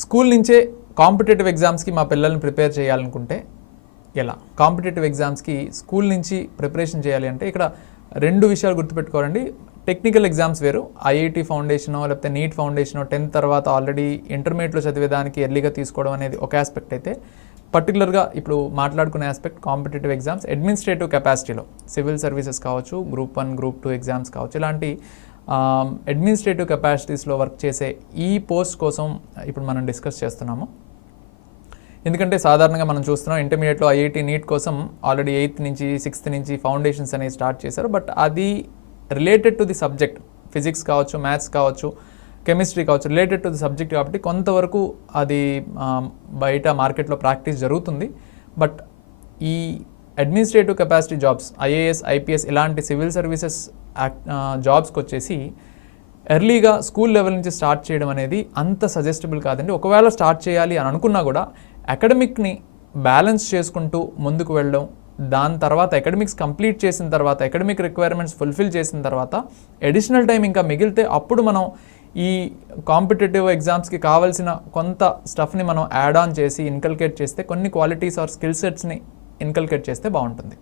School నుంచే competitive ఎగ్జామ్స్కి మా పిల్లల్ని ప్రిపేర్ చేయాలనుకుంటే ఎలా? కాంపిటేటివ్ ఎగ్జామ్స్కి స్కూల్ నుంచి ప్రిపరేషన్ చేయాలి అంటే ఇక్కడ రెండు విషయాలు గుర్తుపెట్టుకోవాలండి. టెక్నికల్ ఎగ్జామ్స్ వేరు, ఐఐటి ఫౌండేషనో లేకపోతే నీట్ ఫౌండేషనో 10th తర్వాత ఆల్రెడీ ఇంటర్మీడియట్లో చదివేదానికి ఎర్లీగా తీసుకోవడం అనేది ఒక ఆస్పెక్ట్ అయితే, పర్టికులర్గా ఇప్పుడు మాట్లాడుకునే ఆస్పెక్ట్ కాంపిటేటివ్ ఎగ్జామ్స్ అడ్మినిస్ట్రేటివ్ కెపాసిటీలో సివిల్ సర్వీసెస్ కావచ్చు, గ్రూప్ 1 గ్రూప్ 2 ఎగ్జామ్స్ కావచ్చు, ఇలాంటి అడ్మినిస్ట్రేటివ్ కెపాసిటీస్లో వర్క్ చేసే ఈ పోస్ట్ కోసం ఇప్పుడు మనం డిస్కస్ చేస్తున్నాము. ఎందుకంటే సాధారణంగా మనం చూస్తున్నాం ఇంటర్మీడియట్లో ఐఐటి నీట్ కోసం ఆల్రెడీ 8th నుంచి 6th నుంచి ఫౌండేషన్స్ అనేవి స్టార్ట్ చేశారు. బట్ అది related to the subject, physics కావచ్చు, మ్యాథ్స్ కావచ్చు, కెమిస్ట్రీ కావచ్చు, రిలేటెడ్ టు ది సబ్జెక్ట్ కాబట్టి కొంతవరకు అది బయట మార్కెట్లో ప్రాక్టీస్ జరుగుతుంది. బట్ ఈ administrative capacity jobs, IAS, IPS ఇలాంటి సివిల్ సర్వీసెస్ జాబ్స్కి వచ్చేసి ఎర్లీగా స్కూల్ లెవెల్ నుంచి స్టార్ట్ చేయడం అనేది అంత సజెస్టబుల్ కాదండి. ఒకవేళ స్టార్ట్ చేయాలి అని అనుకున్నా కూడా అకాడమిక్ని బ్యాలెన్స్ చేసుకుంటూ ముందుకు వెళ్ళడం, దాని తర్వాత అకాడమిక్స్ కంప్లీట్ చేసిన తర్వాత, అకాడమిక్ రిక్వైర్మెంట్స్ ఫుల్ఫిల్ చేసిన తర్వాత అడిషనల్ టైం ఇంకా మిగిలితే అప్పుడు మనం ఈ కాంపిటేటివ్ ఎగ్జామ్స్కి కావాల్సిన కొంత స్టఫ్ని మనం యాడ్ ఆన్ చేసి ఇన్కల్కేట్ చేస్తే, కొన్ని క్వాలిటీస్ ఆర్ స్కిల్ సెట్స్ని ఇన్కల్కేట్ చేస్తే బాగుంటుంది.